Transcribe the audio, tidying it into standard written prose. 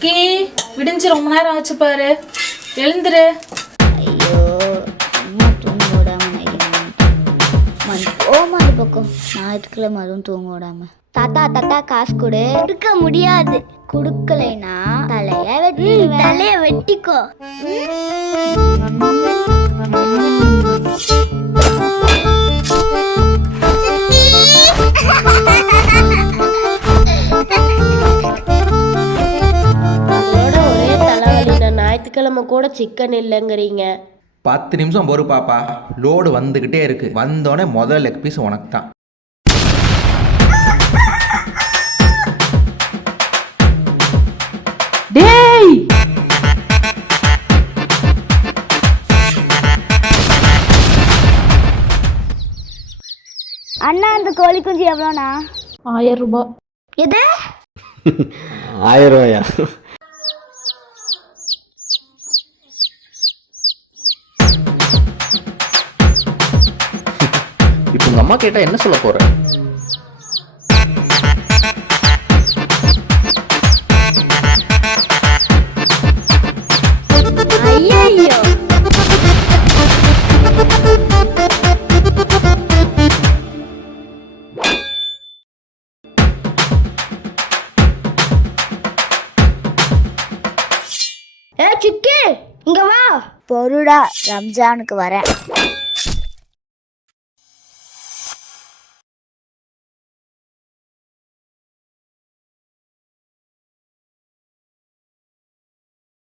சிக்கி விடிஞ்சு ரொம்ப நேரம் ஆச்சு பாரு, எழுந்துரு. ஐயோ அம்மா தூங்க விடாம ஓமா இது பக்கம் ஞாயிற்றுக்கிழமை அதுவும் தூங்க விடாம. தாத்தா தாத்தா காசு கொடு. கொடுக்க முடியாது. கொடுக்கலைனா தலைய வெட்டிக்கோ. ஞாயிற்றுக்கிழமை கூட சிக்கன் இல்லைங்கிறீங்க. 10 நிமிஷம் பொறு பாப்பா, லோடு வந்துக்கிட்டே இருக்கு. வந்தோடனே முதல் லெக் பீஸ் உனக்கு தான். டேய் அண்ணா அந்த கோழி குஞ்சு எவ்வளோண்ணா? 1000 ரூபாய். எது 1000 ரூபாயா? இப்போ உங்க அம்மா கேட்டா என்ன சொல்ல போற? ஐயோ சிக்கி இங்க வா. பொருடா, ரம்ஜானுக்கு வரேன்.